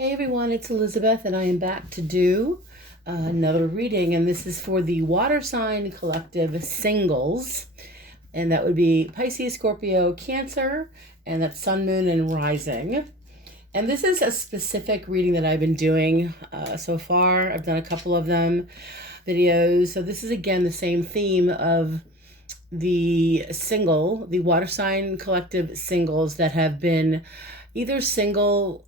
Hey everyone, it's Elizabeth, and I am back to do another reading, and this is for the Water Sign Collective singles, and that would be Pisces, Scorpio, Cancer, and that's Sun, Moon, and Rising. And this is a specific reading that I've been doing so far. I've done a couple of them videos, so this is again the same theme of the Water Sign Collective singles that have been either single.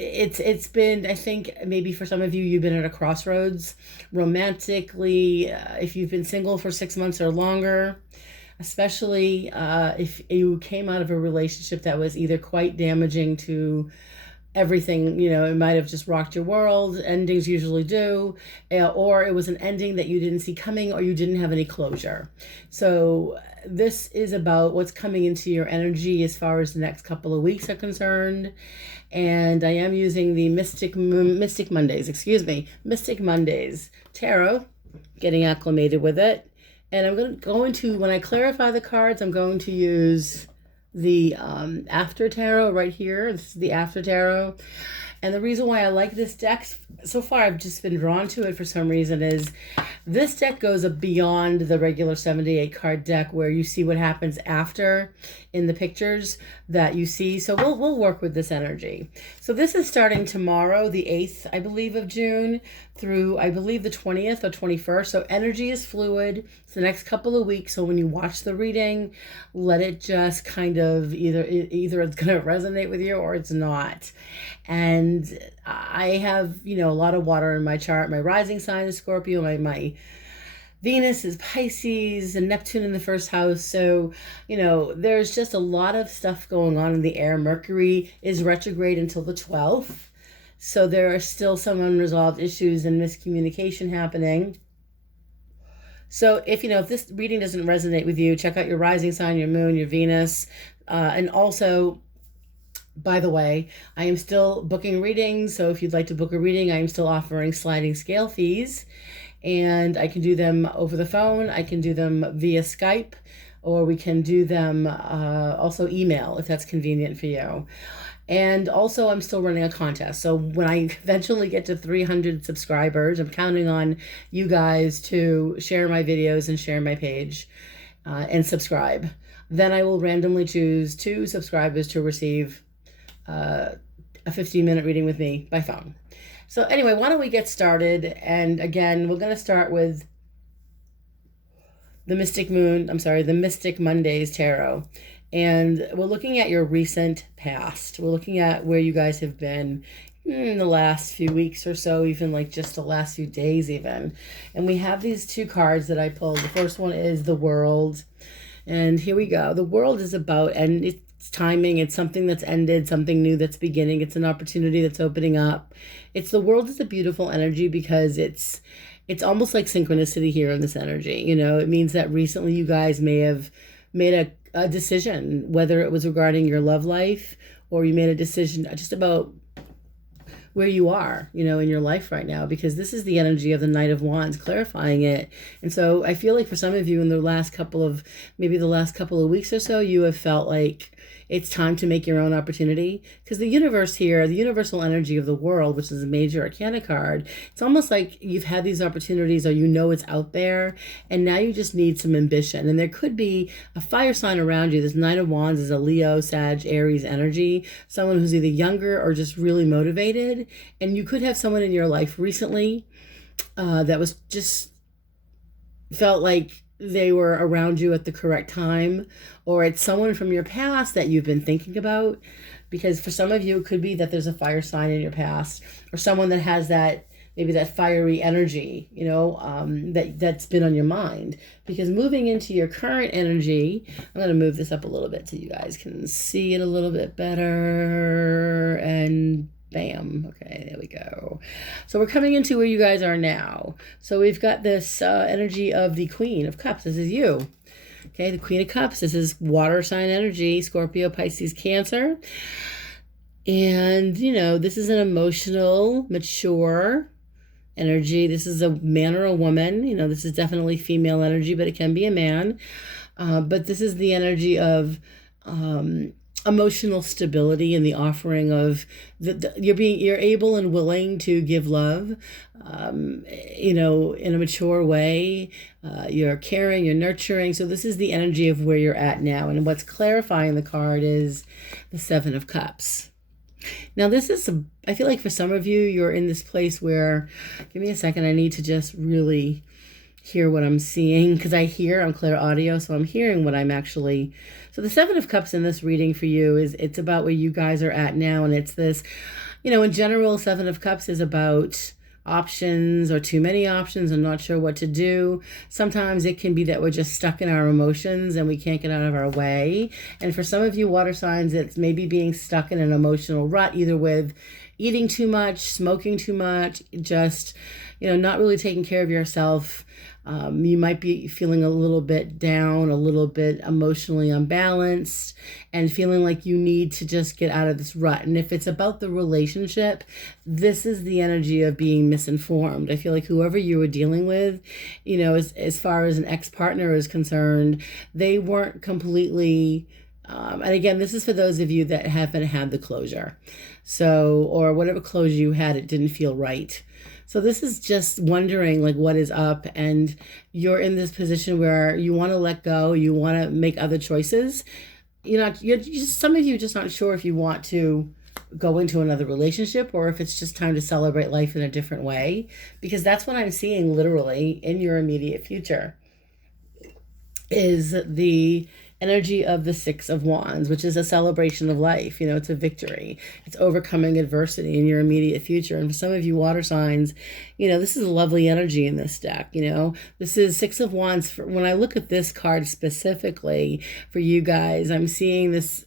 It's been, I think maybe for some of you, you've been at a crossroads romantically. If you've been single for 6 months or longer, especially if you came out of a relationship that was either quite damaging to everything, it might have just rocked your world. Endings usually do, or it was an ending that you didn't see coming, or you didn't have any closure. So this is about what's coming into your energy as far as the next couple of weeks are concerned. And I am using the Mystic Mondays tarot, getting acclimated with it. And I'm going to, when I clarify the cards, I'm going to use the After Tarot right here. This is the After Tarot. And the reason why I like this deck, so far I've just been drawn to it for some reason, is this deck goes beyond the regular 78 card deck where you see what happens after in the pictures that you see. So we'll work with this energy. So this is starting tomorrow, the 8th, I believe, of June, through, I believe, the 20th or 21st. So energy is fluid. It's the next couple of weeks. So when you watch the reading, let it just kind of either it's going to resonate with you or it's not. And I have, a lot of water in my chart. My rising sign is Scorpio. My Venus is Pisces and Neptune in the first house. So, there's just a lot of stuff going on in the air. Mercury is retrograde until the 12th. So there are still some unresolved issues and miscommunication happening. So if this reading doesn't resonate with you, check out your rising sign, your moon, your Venus, and also, by the way, I am still booking readings. So if you'd like to book a reading, I am still offering sliding scale fees, and I can do them over the phone. I can do them via Skype, or we can do them also email if that's convenient for you. And also, I'm still running a contest. So when I eventually get to 300 subscribers, I'm counting on you guys to share my videos and share my page and subscribe. Then I will randomly choose 2 subscribers to receive a 15-minute reading with me by phone. So anyway, why don't we get started? And again, we're going to start with the Mystic Mondays Tarot. And we're looking at your recent past. We're looking at where you guys have been in the last few weeks or so, even like just the last few days even. And we have these 2 cards that I pulled. The first one is the World. And here we go. The World is about, and it's timing. It's something that's ended, something new that's beginning. It's an opportunity that's opening up. The World is a beautiful energy because it's almost like synchronicity here in this energy. It means that recently you guys may have made a decision, whether it was regarding your love life or you made a decision just about where you are, in your life right now, because this is the energy of the Knight of Wands, clarifying it. And so I feel like for some of you in the last couple of weeks or so, you have felt like it's time to make your own opportunity, because the universe here, the universal energy of the World, which is a major arcana card, it's almost like you've had these opportunities, or it's out there, and now you just need some ambition. And there could be a fire sign around you. This Knight of Wands is a Leo, Sag, Aries energy, someone who's either younger or just really motivated. And you could have someone in your life recently that was just felt like they were around you at the correct time, or it's someone from your past that you've been thinking about, because for some of you, it could be that there's a fire sign in your past, or someone that has maybe that fiery energy, that's been on your mind. Because moving into your current energy, I'm going to move this up a little bit so you guys can see it a little bit better, and bam. Okay, there we go. So we're coming into where you guys are now. So we've got this energy of the Queen of Cups. This is you. Okay, the Queen of Cups. This is water sign energy, Scorpio, Pisces, Cancer. And, this is an emotional, mature energy. This is a man or a woman. This is definitely female energy, but it can be a man. But this is the energy of emotional stability and the offering of you're able and willing to give love, in a mature way. You're caring, you're nurturing. So this is the energy of where you're at now. And what's clarifying the card is the Seven of Cups. Now this is, I feel like for some of you, you're in this place where, give me a second, I need to just really hear what I'm seeing, because I'm clear audio, so I'm hearing what I'm actually. So the Seven of Cups in this reading for you it's about where you guys are at now, and it's this, in general, Seven of Cups is about options or too many options and not sure what to do. Sometimes it can be that we're just stuck in our emotions and we can't get out of our way. And for some of you water signs, it's maybe being stuck in an emotional rut, either with eating too much, smoking too much, just, not really taking care of yourself. You might be feeling a little bit down, a little bit emotionally unbalanced, and feeling like you need to just get out of this rut. And if it's about the relationship, this is the energy of being misinformed. I feel like whoever you were dealing with, as far as an ex-partner is concerned, they weren't completely. And again, this is for those of you that haven't had the closure. So, or whatever closure you had, it didn't feel right. So this is just wondering like what is up, and you're in this position where you want to let go, you want to make other choices. You're just, some of you just not sure if you want to go into another relationship or if it's just time to celebrate life in a different way, because that's what I'm seeing literally in your immediate future is the energy of the Six of Wands, which is a celebration of life. It's a victory. It's overcoming adversity in your immediate future. And for some of you water signs, this is a lovely energy in this deck. This is Six of Wands. When I look at this card specifically for you guys, I'm seeing this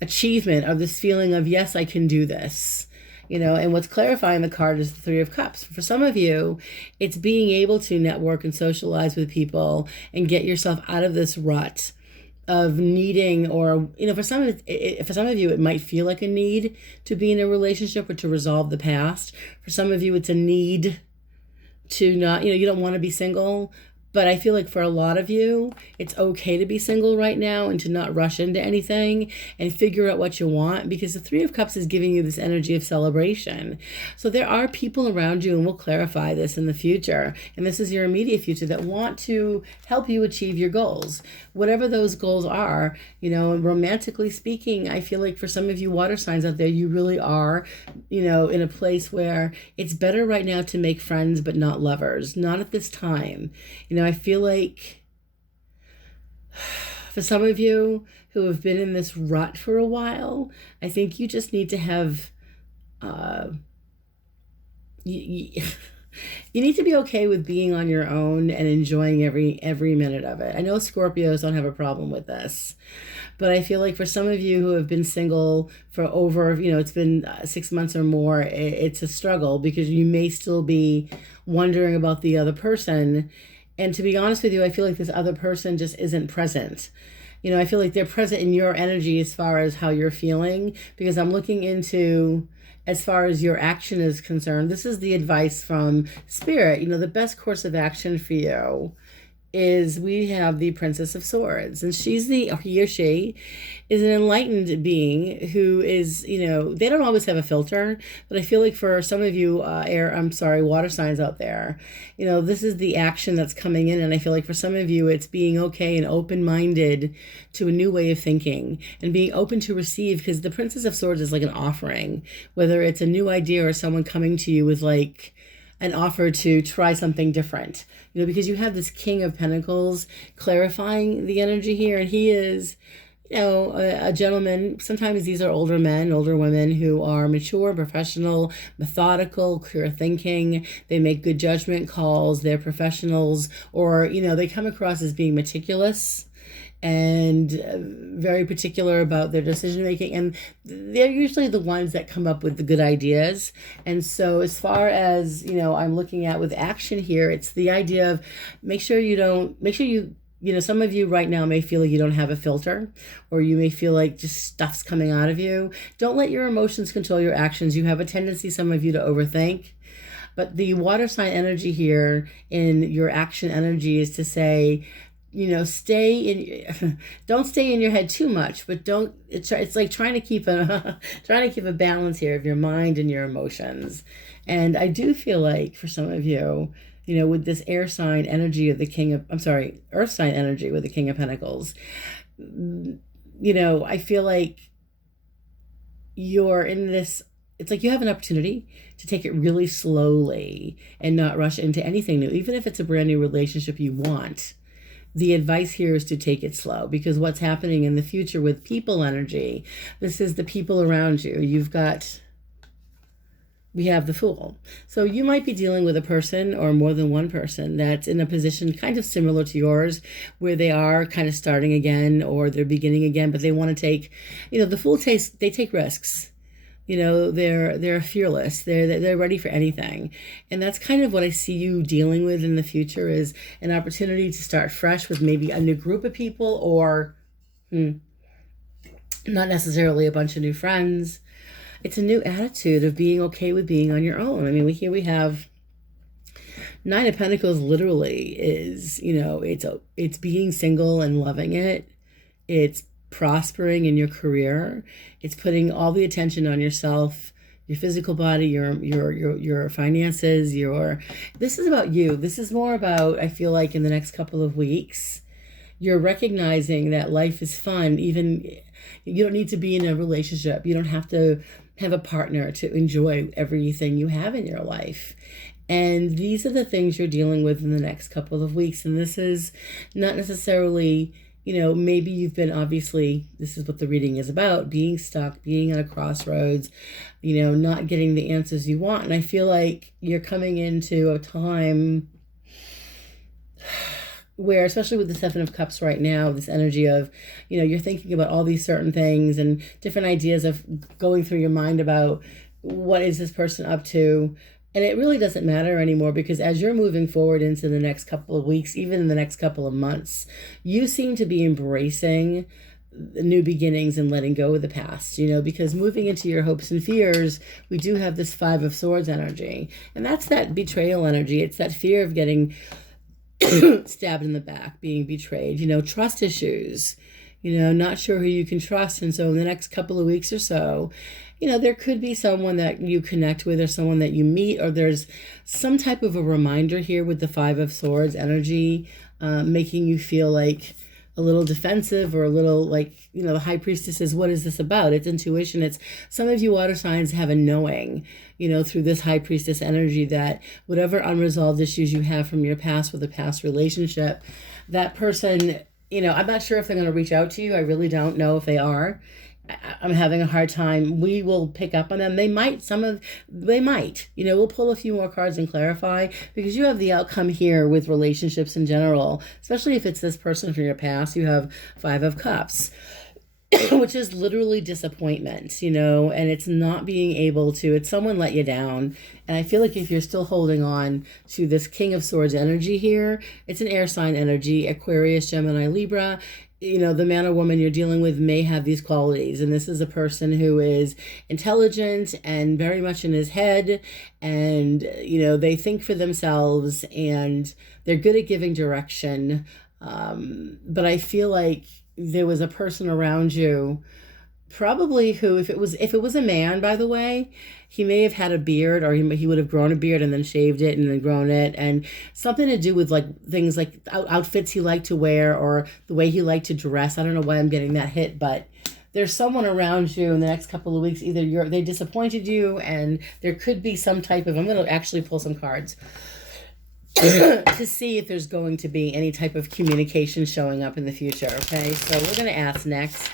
achievement of this feeling of, yes, I can do this. And what's clarifying the card is the Three of Cups. For some of you, it's being able to network and socialize with people and get yourself out of this rut of needing, or for some of you it might feel like a need to be in a relationship or to resolve the past. For some of you it's a need to not, you don't want to be single. But I feel like for a lot of you, it's okay to be single right now and to not rush into anything and figure out what you want, because the Three of Cups is giving you this energy of celebration. So there are people around you, and we'll clarify this in the future, and this is your immediate future, that want to help you achieve your goals. Whatever those goals are, romantically speaking, I feel like for some of you water signs out there, you really are, in a place where it's better right now to make friends but not lovers, not at this time. I feel like for some of you who have been in this rut for a while, I think you just need to have, you need to be okay with being on your own and enjoying every minute of it. I know Scorpios don't have a problem with this, but I feel like for some of you who have been single for over, it's been 6 months or more, it's a struggle because you may still be wondering about the other person. And to be honest with you, I feel like this other person just isn't present. I feel like they're present in your energy as far as how you're feeling, because I'm looking into, as far as your action is concerned, this is the advice from Spirit. The best course of action for you is we have the Princess of Swords, and she or she is an enlightened being who is, they don't always have a filter, but I feel like for some of you water signs out there, this is the action that's coming in. And I feel like for some of you, it's being okay and open-minded to a new way of thinking and being open to receive, because the Princess of Swords is like an offering, whether it's a new idea or someone coming to you with like an offer to try something different, because you have this King of Pentacles clarifying the energy here. And he is, a gentleman. Sometimes these are older men, older women who are mature, professional, methodical, clear thinking. They make good judgment calls. They're professionals, or, they come across as being meticulous and very particular about their decision making, and they're usually the ones that come up with the good ideas. And so as far as I'm looking at with action here, it's the idea of make sure you some of you right now may feel like you don't have a filter, or you may feel like just stuff's coming out of you. Don't let your emotions control your actions. You have a tendency, some of you, to overthink. But the water sign energy here in your action energy is to say, stay in, don't stay in your head too much, but don't, it's like trying to keep a, trying to keep a balance here of your mind and your emotions. And I do feel like for some of you, with this air sign energy of the earth sign energy with the King of Pentacles, I feel like you're in this, it's like you have an opportunity to take it really slowly and not rush into anything new, even if it's a brand new relationship you want. The advice here is to take it slow, because what's happening in the future with people energy, this is the people around you. We have the Fool. So you might be dealing with a person or more than one person that's in a position kind of similar to yours, where they are kind of starting again or they're beginning again, but they want to take, the Fool they take risks. They're fearless. They're ready for anything. And that's kind of what I see you dealing with in the future, is an opportunity to start fresh with maybe a new group of people, or not necessarily a bunch of new friends. It's a new attitude of being okay with being on your own. I mean, we have Nine of Pentacles literally is, it's being single and loving it. It's prospering in your career. It's putting all the attention on yourself, your physical body, your finances, this is about you. This is more about, I feel like in the next couple of weeks, you're recognizing that life is fun. Even you don't need to be in a relationship. You don't have to have a partner to enjoy everything you have in your life. And these are the things you're dealing with in the next couple of weeks. And this is not necessarily, maybe you've been, obviously, this is what the reading is about, being stuck, being at a crossroads, not getting the answers you want. And I feel like you're coming into a time where, especially with the Seven of Cups right now, this energy of, you're thinking about all these certain things and different ideas of going through your mind about what is this person up to. And it really doesn't matter anymore, because as you're moving forward into the next couple of weeks, even in the next couple of months, you seem to be embracing the new beginnings and letting go of the past, because moving into your hopes and fears, we do have this Five of Swords energy. And that's that betrayal energy. It's that fear of getting stabbed in the back, being betrayed, trust issues, not sure who you can trust. And so in the next couple of weeks or so, there could be someone that you connect with or someone that you meet, or there's some type of a reminder here with the Five of Swords energy, making you feel like a little defensive or a little like, the High Priestess is, what is this about? It's intuition. It's some of you water signs have a knowing, through this High Priestess energy, that whatever unresolved issues you have from your past with a past relationship, that person, I'm not sure if they're going to reach out to you. I really don't know if they are. I'm having a hard time. We will pick up on them. They might, we'll pull a few more cards and clarify, because you have the outcome here with relationships in general, especially if it's this person from your past. You have Five of Cups, which is literally disappointment, and it's not being able to, it's someone let you down. And I feel like if you're still holding on to this King of Swords energy here, it's an air sign energy, Aquarius, Gemini, Libra. The man or woman you're dealing with may have these qualities. And this is a person who is intelligent and very much in his head. And, they think for themselves and they're good at giving direction. But I feel like there was a person around you, probably who, if it was a man, by the way, he may have had a beard, or he would have grown a beard and then shaved it and then grown it, and something to do with like things like outfits he liked to wear or the way he liked to dress. I don't know why I'm getting that hit, but there's someone around you in the next couple of weeks. Either they disappointed you, and there could be some type of, I'm going to actually pull some cards to see if there's going to be any type of communication showing up in the future. Okay, so we're going to ask next.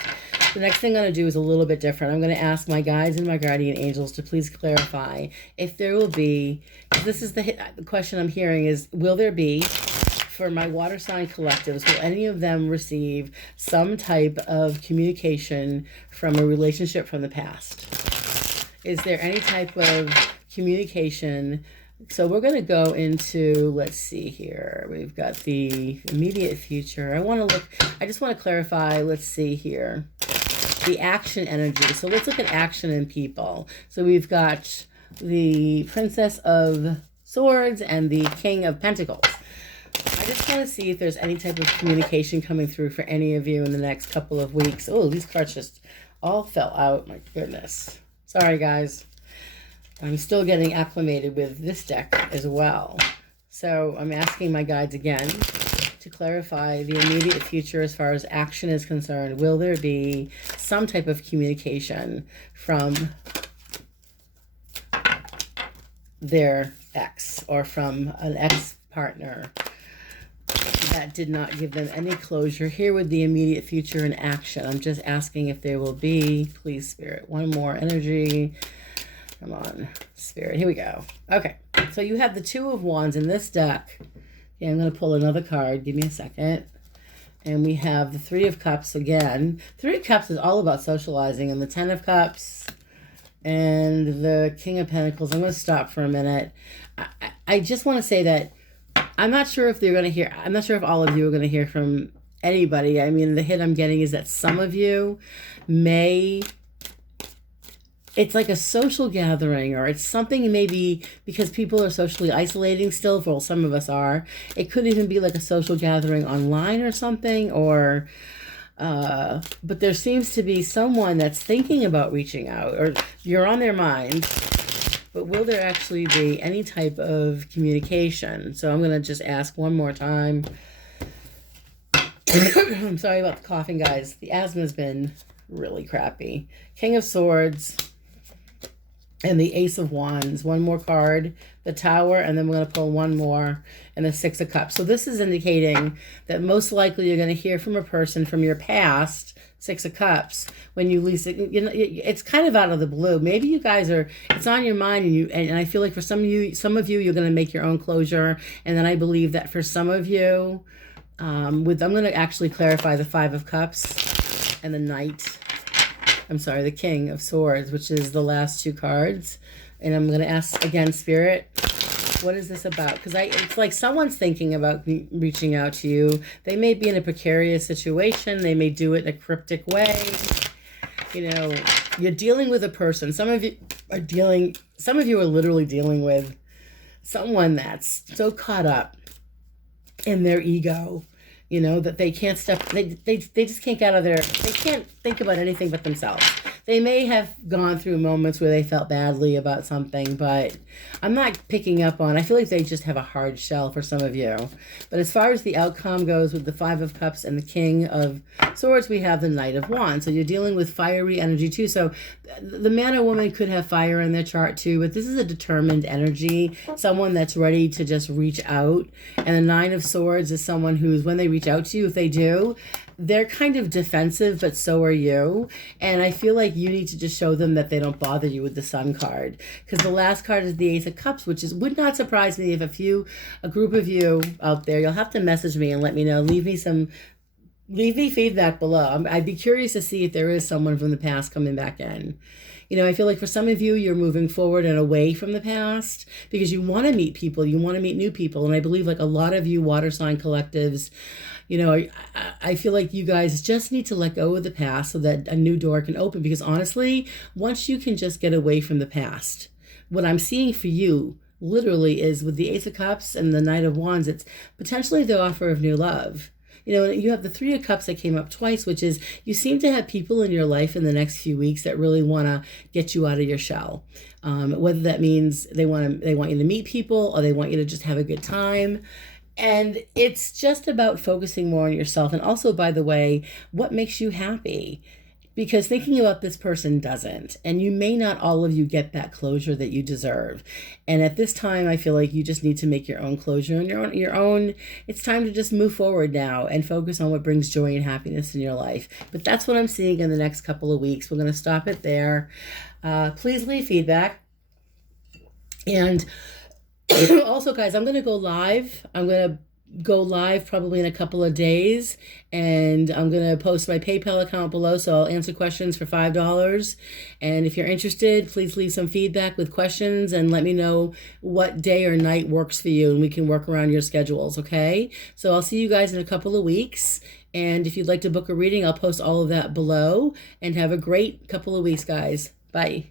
The next thing I'm going to do is a little bit different. I'm going to ask my guides and my guardian angels to please clarify if there will be, this is the question I'm hearing is, will there be, for my water sign collectives, will any of them receive some type of communication from a relationship from the past? Is there any type of communication? So we're going to go into, let's see here. We've got the immediate future. I just want to clarify, let's see here. The action energy. So let's look at action in people. So we've got the Princess of Swords and the King of Pentacles. I just want to see if there's any type of communication coming through for any of you in the next couple of weeks. Oh, these cards just all fell out. My goodness. Sorry, guys. I'm still getting acclimated with this deck as well. So I'm asking my guides again to clarify the immediate future as far as action is concerned. Will there be some type of communication from their ex or from an ex-partner that did not give them any closure here with the immediate future in action? I'm just asking if there will be, please, Spirit, one more energy. Come on, Spirit. Here we go. Okay, so you have the Two of Wands in this deck. Okay, I'm going to pull another card. Give me a second. And we have the Three of Cups again. Three of Cups is all about socializing, and the Ten of Cups and the King of Pentacles. I'm going to stop for a minute. I just want to say that I'm not sure if they're going to hear, I'm not sure if all of you are going to hear from anybody. I mean, the hint I'm getting is that some of you may, it's like a social gathering, or it's something maybe because people are socially isolating still, well, some of us are. It could even be like a social gathering online or something, or, but there seems to be someone that's thinking about reaching out, or you're on their mind. But will there actually be any type of communication? So I'm going to just ask one more time. I'm sorry about the coughing, guys. The asthma has been really crappy. King of Swords and the Ace of Wands. One more card, the Tower, and then we're going to pull one more, and the Six of Cups. So this is indicating that most likely you're going to hear from a person from your past, Six of Cups, when you least, you know, it's kind of out of the blue. Maybe you guys are, it's on your mind, and I feel like for some of you, you're going to make your own closure. And then I believe that for some of you, I'm going to actually clarify the Five of Cups and the Knight. I'm sorry, the King of Swords, which is the last two cards. And I'm going to ask again, Spirit, what is this about? Because it's like someone's thinking about reaching out to you. They may be in a precarious situation. They may do it in a cryptic way. You know, you're dealing with a person. Some of you are literally dealing with someone that's so caught up in their ego, you know, that they can't they just can't get out of they can't think about anything but themselves. They may have gone through moments where they felt badly about something, but I'm not picking up on, I feel like they just have a hard shell for some of you. But as far as the outcome goes with the Five of Cups and the King of Swords, we have the Knight of Wands. So you're dealing with fiery energy too. So the man or woman could have fire in their chart too, but this is a determined energy, someone that's ready to just reach out. And the Nine of Swords is someone who's, when they reach out to you, if they do, they're kind of defensive, but so are you. And I feel like you need to just show them that they don't bother you with the Sun card. Because the last card is the Ace of Cups, which would not surprise me if a group of you out there, you'll have to message me and let me know. Leave me feedback below. I'd be curious to see if there is someone from the past coming back in. You know, I feel like for some of you, you're moving forward and away from the past because you want to meet people. You want to meet new people. And I believe like a lot of you water sign collectives, you know, I feel like you guys just need to let go of the past so that a new door can open. Because honestly, once you can just get away from the past, what I'm seeing for you literally is with the Ace of Cups and the Knight of Wands, it's potentially the offer of new love. You know, you have the Three of Cups that came up twice, which is you seem to have people in your life in the next few weeks that really want to get you out of your shell. Whether that means they want you to meet people or they want you to just have a good time. And it's just about focusing more on yourself. And also, by the way, what makes you happy? Because thinking about this person doesn't. And you may not all of you get that closure that you deserve. And at this time, I feel like you just need to make your own closure and your own. It's time to just move forward now and focus on what brings joy and happiness in your life. But that's what I'm seeing in the next couple of weeks. We're going to stop it there. Please leave feedback. And also, guys, I'm going to go live. I'm going to go live probably in a couple of days, and I'm going to post my PayPal account below, so I'll answer questions for $5. And if you're interested, please leave some feedback with questions and let me know what day or night works for you, and we can work around your schedules, okay? So I'll see you guys in a couple of weeks, and if you'd like to book a reading, I'll post all of that below, and have a great couple of weeks, guys. Bye.